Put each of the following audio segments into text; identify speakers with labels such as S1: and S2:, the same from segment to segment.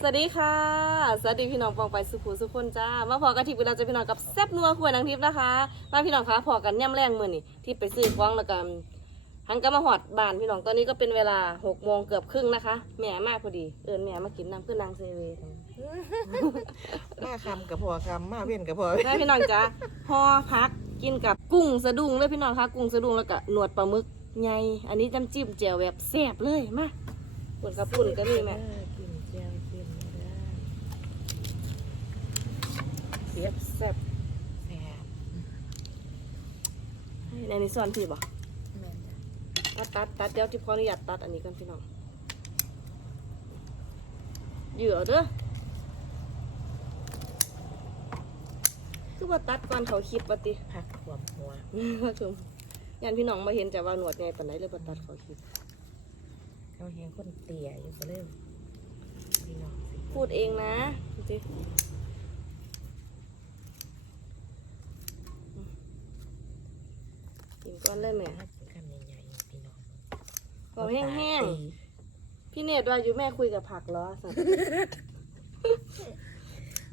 S1: สวัสดีค่ะ สวัสดีพี่น้องปองไปสุขุสุขคนจ้า มาพอกันทิพย์เวลาจะพี่น้องกับแซบนัวขวดนางทิพย์นะคะ มาพี่น้องคะพอกันย่ำแรงมือนี่ที่ไปซื้อของแล้วกันหันก็มาหอดบ้านพี่น้องตอนนี้ก็เป็นเวลาหกโมงเกือบครึ่งนะคะแม่มากพอดี เอิญแม่มากินน้ำเพื่อนนางเซเวย์
S2: มาคำกับพอคำมาเว้นกับพอ
S1: แม่พี่น้องจ้าพอพักกินกับกุ้งสะดุ้งเลยพี่น้องคะกุ้งสะดุ้งแล้วก็หนวดปลาหมึกไงอันนี้น้ำจิ้มแจ่วแบบแซ่บเลยมาปุ่นกับปุ่นก็มีแม่
S2: เออกินเจียวกินมาได้เสียบ
S1: แซ่บ
S2: แซ่บ
S1: ในนี้ซ่อนพี่บ่
S2: แม่นจ้ะ
S1: ตัดตัดตัดเดี๋ยวที่พออนุญาตตัดอันนี้กันพี่น้องเหยื่อเด้อคือว่าตัดก่อนเขาคลิปปฏิ
S2: ผักขวบหัว
S1: คือยันพี่น้องมาเห็นจะว่าหนวดไงปานไหนเลยบ่ตัดเขาคลิป
S2: เขาเห็นคนเตี่ยอยู่ก็เริ่มพี่น้องสิ
S1: พูดเองนะจริง กินก้อนเลยแม่
S2: ถ้าเป็นคำใหญ่ๆพี่น้อง
S1: ก็แห้งๆ พี่เนตว่าอยู่แม่คุยกับผักเหรอสัตว์
S2: ๆ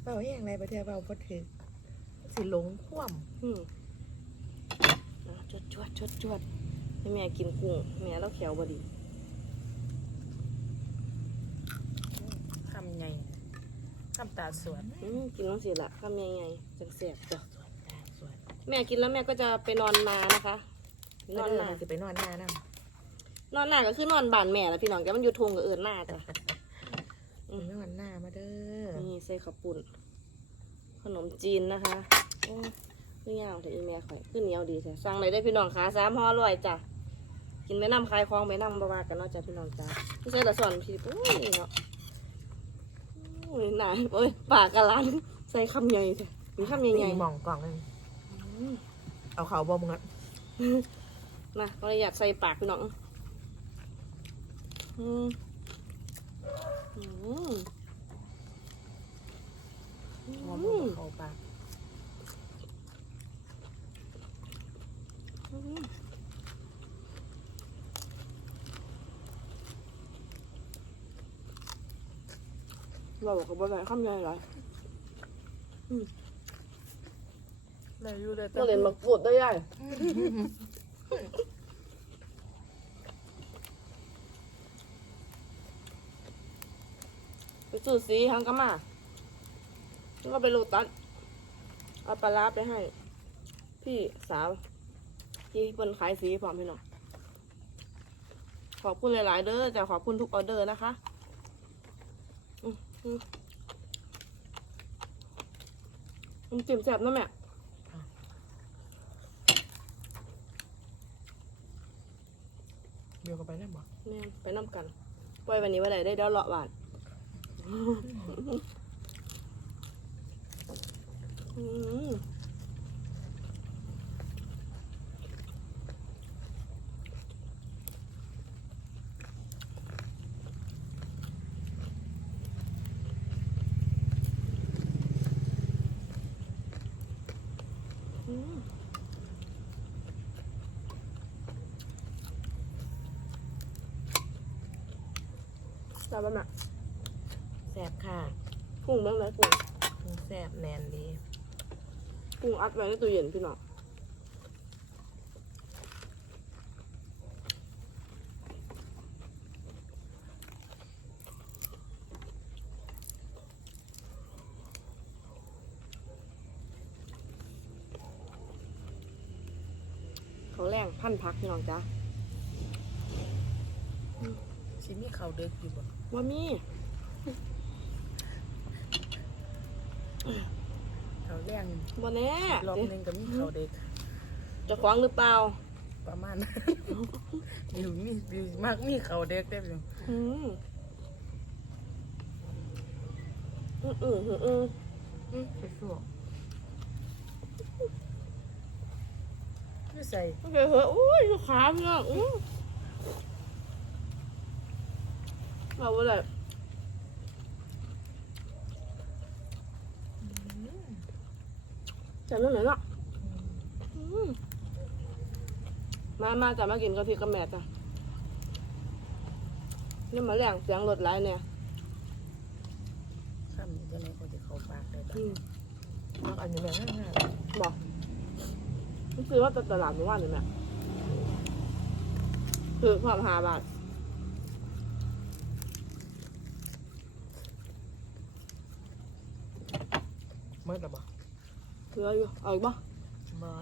S2: เบาแห้งไรประเทศเบาพอถือสิหลงคว่
S1: อืมเอาจวดจวดจวดจวดให้แม่กินกุ้งแม่เราเขียวบดีำ
S2: คำใหญ่คำตาสวน
S1: อืมกินน้องสิละข้ามยังไงจังเสียบจ้ะ
S2: สวนตาสวน
S1: แม่กินแล้วแม่ก็จะไปนอนนานะคะ น
S2: น
S1: อ
S2: อนน
S1: นา
S2: นาสิไปนอนหน้านั่ง
S1: นอนนาก็คือนอนบ้านแม่แหละพี่น้องแกมันอยู่ทงกับเอิญหน้าจ้ะอืม
S2: นอนหน้ามาเด้อ
S1: นี่ใส่ข้าวปุ่น ขนมจีนนะคะโอ้ขึ้นยาวแต่อีเมียข่อยขึ้นเหนียวดีใช่สั่งเลยได้พี่น้องขาสามห่อร้อยจ้ะ กินไปน้ำคลายคลองไปน้ำบาวากันเนาะจ้ะพี่น้องจ้ะไม่ใช่แต่สอนพี่ปุ้ยเนาะโอ้ยหนาโอ้ยปากกะลันใส่คำใหญ่จ้ะมีคำใหญ่
S2: ตี
S1: ๆ
S2: หมองกล่องนึงเอาเขาบ่มึงอะ
S1: มาเราอยากใส่ปากพี่น้องอืมอืม
S2: หอมบ่เขาปาก
S1: อืมเราบอกกับบ่ได้คำใหญ่หลาย
S2: เลยอยู่เลย
S1: เราเรียนมาพูดได้ยัง ไปสูสีฮังก็มาแล้วก็ไปโลตัสเอาปลาร้าไปให้ พี่สาว ที่เปิ้นขายสีพร้อมพี่น้องขอบคุณหลาย ๆ เด้อจะขอบคุณทุกออเดอร์นะคะอืมอืมน้ำจิ้มแซ่บนะแม่
S2: เดี๋ยวก็ไปนั่นบ่
S1: แม่นไปน้ำกันปล่อยวันนี้วันไหนได้เดี๋ยวเลาะบาน อืม แม่
S2: แซ่บค่ะ
S1: กุ้งเบ้างไหมกุ้ง
S2: แซ่บแนนดี
S1: กุ้งอัดไว้ในตู้เย็นพี่น้องเขาแรงพันพักพี่น้องจ้า
S2: ชิมีเขาเด็กอยู่บ่
S1: ว่ามี
S2: เขาแรง
S1: บ่แน่
S2: รอบหนึงก็มีเขาเด็ก
S1: จะคว้างหรือเปล่า
S2: ประมาณนั้นอยู่มีอยู่มากมีเขาเด็กได้อยู่
S1: อืมอืมอืมอืมอืม
S2: อืมไปสู้ไม่ใส่
S1: โอเคเหอะอุ้ยลูกค้าพี่น้องอืมเอาไปเลย จับเรื่องไหนเนาะอืมมามาจะมากินกะทิกับแม่จ้ะนี่มาแรงเสียงรถไล่เนี่ยำ
S2: นี่จะไหนก็จะเข้าปากได้บ้าง
S1: อืม
S2: มักอันนี้แม่ง่าย
S1: บอกนี่คือว่าตลาดไม่ว่าเลยแม่คือความหาบาท
S2: ๆเมื่อระบ
S1: เหลืออยู่เอาอีกบ่
S2: มา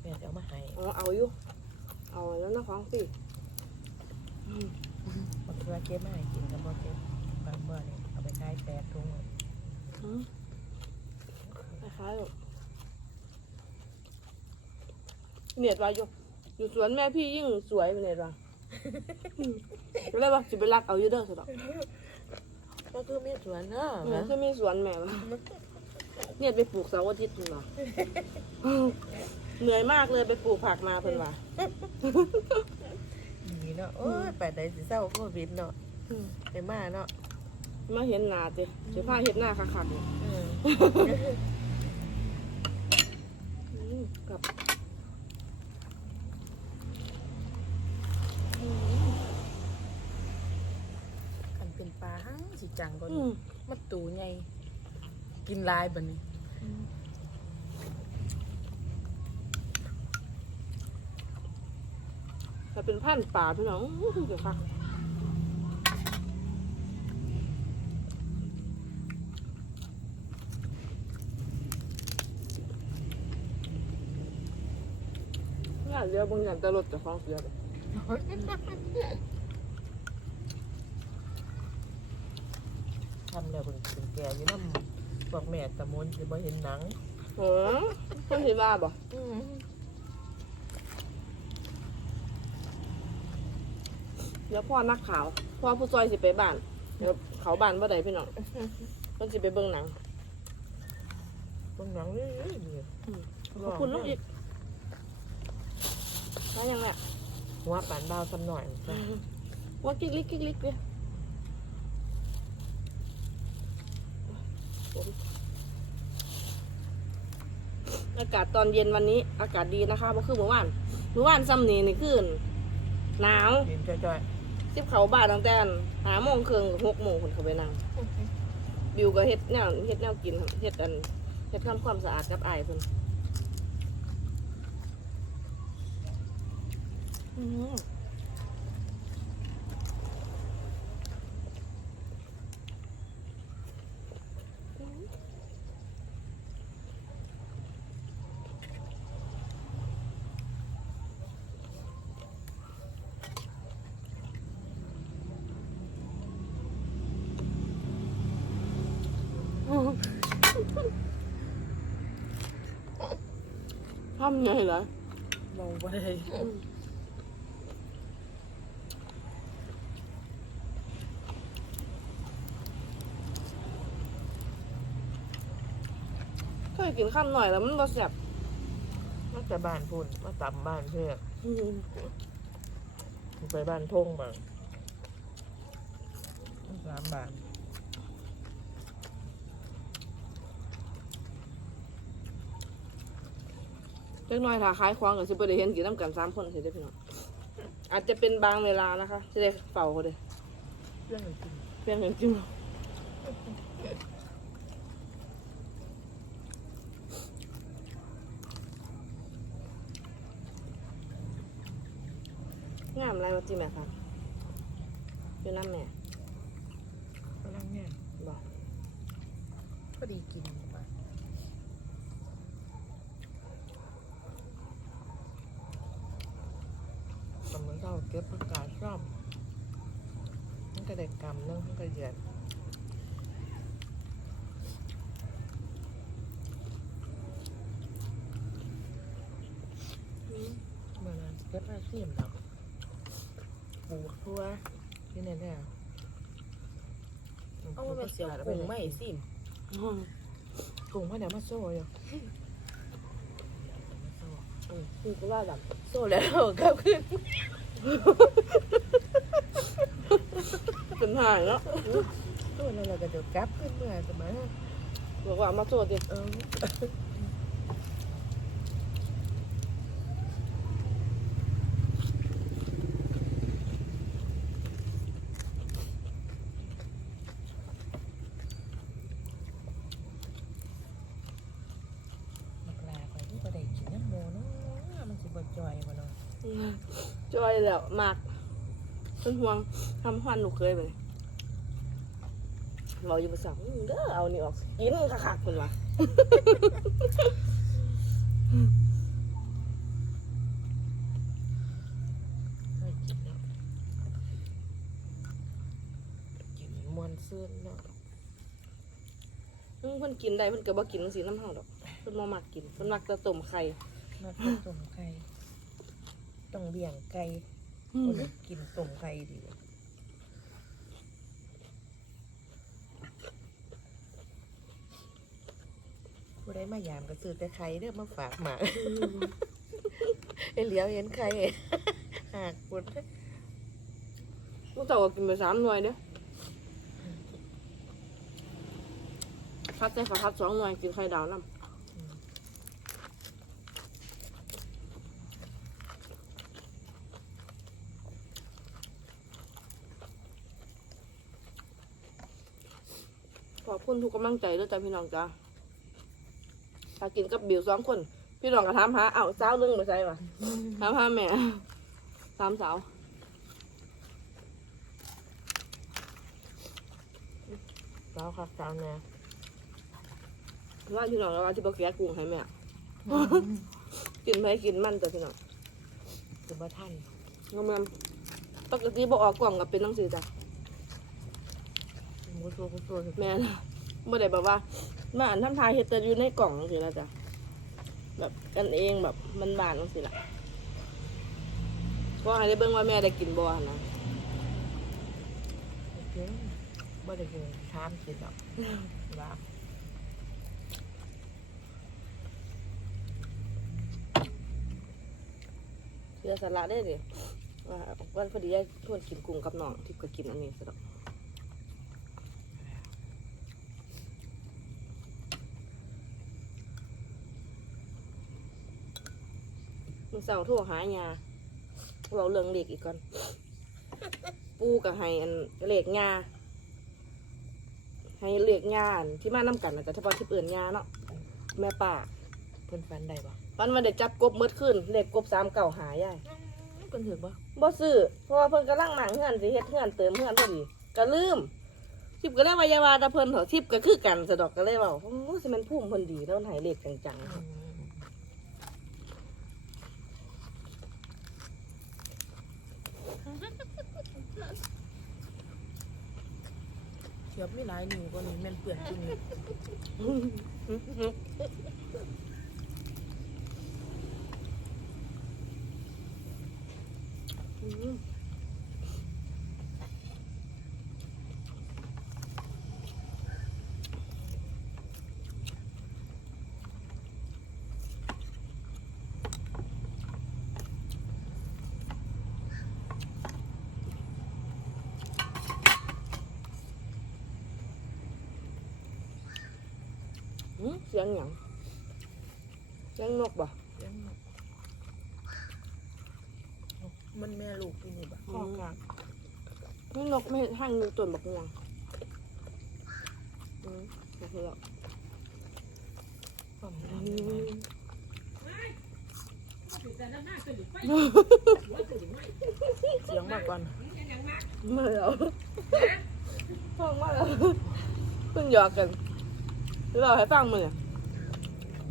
S2: แม่จะเอามาให้
S1: อ๋อเอาอยู่เอาแล้วนะของสิอืม
S2: บางทีว่าเก็บมาให้กินกับบ่เก็บบางเมื่อนี่เอาไปขายแปดถุงเลย
S1: อืมคล้ายๆแบบเนียดว่าอยู่อยู่สวนแม่พี่ยิ่งสวยเนียดว่าอืมก็เลยว่าจะไปรักเอาอยู่เด้อสุดอก
S2: ก็คือมีสวนเนาะ
S1: แม่คือมีสวนแม่ว่า เนี่ยไปปลูกเสาร์อาทิตย์เพิ่นว่าเหนื่อยมากเลยไปปลูกผักมาเพิ่นว่า
S2: ดีเนาะโอ้ยแปดใดสิเศร้าโควิดเนาะไปมาเนาะ
S1: มาเห็นหน้าเจ้สิพาเห็นหน้าคักๆเนี่ย
S2: เออ
S1: อืมกับ
S2: คันเป็นปลาหังสิจังก็
S1: อืม
S2: มันตูไง กินลายแบัดนี้
S1: ถ้าเป็นพันป่าพี่น้องเดี๋ยวคักงานเดี๋ยวบางอย่างจะลดจากของเสียเลย
S2: ทำแล้วเพิ่นเป็นแก่อยู่น้ำ บอกแม่ตะมนสิบ่เห็นหนัง
S1: เออเพิ่นสิว่าบ่
S2: อืม
S1: เดี๋ยวพ่อนักข่าว พ่อผู้ซอยสิไปบ้าน เดี๋ยวเขาบ้านบ่ได้พี่น้องเพิ่นสิไปเบิ่งหนัง
S2: เบิ่งหนังเรื่อยๆเลย
S1: ขอบคุณลูกอีกได้ยังแม่
S2: หัวปานดาวสำหน่อยจ้ะ
S1: ว่ากิ๊กลิกกิ๊กลิกเลย อากาศตอนเย็นวันนี้ อากาศดีนะคะเพราะคือเมื่อวานเมื่อวานซัมนี่นี่คือหนาว
S2: กินจ้อย
S1: สิบเขาบ้านตั้งแต่หาโมงครึ่งหกโมงคนเขาไปนั่ง
S2: ๆ
S1: บิวก็เฮ็ดแนวเฮ็ดแนวกินเฮ็ดอันเฮ็ดทำความสะอาดกับอายเพิ่นอืมำไงเหรอ
S2: มองไปได้
S1: เคยกินข้ามหน่อยแล้วมันบ่แซ่บ
S2: มาแต่บ้านพุ่นมาตำบ้านเพื่อ
S1: อืม
S2: ไปบ้านทงบ้างสามบาท
S1: เล็กน้อยถ้าขายควางก็สิบ่ได้เห็นกินน้ำกันสามคนสิเด้พี่น้องอาจจะเป็นบางเวลานะคะสิได้เฝ้าเขาเด้อ
S2: เรื่องจริง
S1: เพียงอย่างจริงงามอะไรวะจีแม่ครับอยู่น้ำแม่
S2: กำลังเนี่ย
S1: บอก
S2: ก็ดีกินไปตำมันเศร้าเก็บประกาศซ่อมมันก็ ได้กำเรื่องมันก็เหยียดเมื่อนั้นเก็บมาเสียมดอกปลูกทั่วที่ไหนเนี่ย
S3: เอามาเป็นเสียวกุ้งไม่สิ
S1: อืม
S2: กุ้งพ่อเดี๋ยวมาโซ่อยู่
S1: คือก็ว่าแบบ
S2: โซ่แล้วกลับขึ้น
S1: เป็น หายแล้
S2: วตัวนั้นเราก็จะกลับขึ้นมาสมัย
S1: บอกว่ามาตรวจดิ
S2: เออ
S1: จอยแล้วมากเป็นห่วงทำหวันหนูเคยไปเลย เราอยู่ภาษาอื้อเด้อเอานี่ออกกินคักๆเพิ่นว่า
S2: ไม่กินแล้วกินมวนซื่นเนาะ
S1: อืมเพิ่นกินได้เพิ่นก็บ่กินจังซี่น้ำเฮาดอกเพิ่นบ่มักกินเพิ่นมักแต่ต้มไข่
S2: มากินต้มไก่ต้องเลี้ยงไก่คนกินต้มไก่ดีกว่า ผู้ใดมายามก็ซื้อแต่ไข่เด้อมาฝากหมาไอ้เหลียวเห็นไข่หากปวด
S1: ลูกเต่าก็กินไปสามหน่วยเด้อพัดใส่ข้าวพัดสองหน่วยกินไข่ดาวน้ำขอบคุณทุกกำลังใจด้วยจ้ะพี่น้องจ้า ถ้ากินกับบิวสองคน พี่น้องก็ถามหาเอ้าสาวเรื่องไปใส่ปะถามหาแม่สามสาว
S2: สาวครับสาวแน่
S1: ว่าพี่น้องแล้วว่าที่บกแกะกุ้งให้แม่กินไปกินมันแต่พี่น้อง
S2: คือบ่ท่าน
S1: งามงปกติบอกออกกล่องกับเป็นหนังสือจ้ะ
S2: มูซัวมูซัว
S1: แม่นะไม่ได้แบบว่า มาอ่านทำทายเฮ็ดแต่อยู่ในกล่องสิละจ้ะแบบกันเองแบบมันบานจังสิละก็ให้ได้เบิ่งว่าแม่ได้กินบ่หั่นนะ
S2: เก่งบ่ได้กินชามกินหรอกว่า
S1: เสือสละได้ดิว่าวันพอดียายทวนกินกุ้งกับน้องทิพย์ก็กินอันนี้ซะดอก มึงเสาโทั่วหายาเราเรื่องเหล็กอีกก่อน ปูกับไฮอันเหล็กงาให้เหล็กงาอันที่มาน้ำกันนะแต่เฉพาะที่เปื่อนงาเนาะแม่ป่า
S2: เพิ่นฟันได้บ่
S1: วันวันเด็กจับกบเมื่อขึ้นเหล็กกบสามเก่าหายาย
S2: เพิ่นถือบ่
S1: บ่ซื้อเพราะว่าเพิ่นกำลังหมั่งเฮือนสิเฮ็ดเฮือนเติมเฮือนพอดีก็ลืมทิพย์ก็เลยว่าอยาวาแตะเพิ่นเถอะทิพย์ก็คือกันสะดอกก็เลยเว่าโอ้สิแมันพุ่มเพิ่นดีแล้วหายเลขจัง
S2: อืม เสียบไม่หลายนิ้วก็นี่แม่นเปื่อนตัวนี้
S1: สียงหยังเสียงนกบ่
S2: เลี้ยงนกมันแม่ลูกที่นี่บ่ข้อกลาง
S1: นี่นกไม่ห้างนึงตัวบักม่วงอืมโอเคแล้ว
S2: ความ
S1: อื
S2: ดัง
S1: ม
S2: เสียงมากกว่าน่ะ
S1: มาแล้วฟังมาแล้วเพิ่งหยอกกันเราให้ฟังมือเ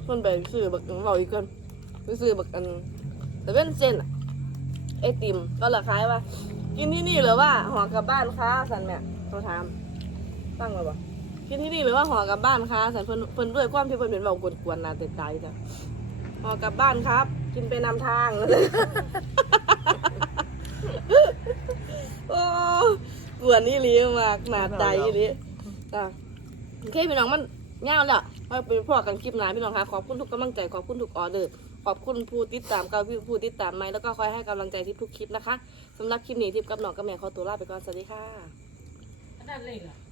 S1: พิ่นไปซื้อบักเราอีกกันไปซื้อบักอันแต่เป็นเส้นอะไอติมก็ราคายว่า กินที่นี่หรือว่าห่อกลับบ้านค้าสันแม่เขาถามตั้งมาบ่กินที่นี่หรือว่าห่อกลับบ้านค้าสันเพิ่นเพิ่นด้วยความที่เพิ่นเป็นเบากวนๆนาเต็ดตายจ้ะห่อกลับบ้านครับ กินไปนำทางโอ้กวนนี่ลีมากหนาใจอีหลีจ้ะโอเคพี่น้องมัน เงาแล้วไว้เป็นพ่อกันคลิปหน้าพี่น้องคะขอบคุณทุกกำลังใจขอบคุณทุกออเดอร์ขอบคุณผู้ติดตามเก่าผู้ติดตามไหมแล้วก็คอยให้กำลังใจที่ทุกคลิปนะคะสำหรับคลิปนี้ทิพกับน้องกับแม่ขอตัวลาไปก่อนสวัสดีค่ะ
S3: นั่นเลยเหรอ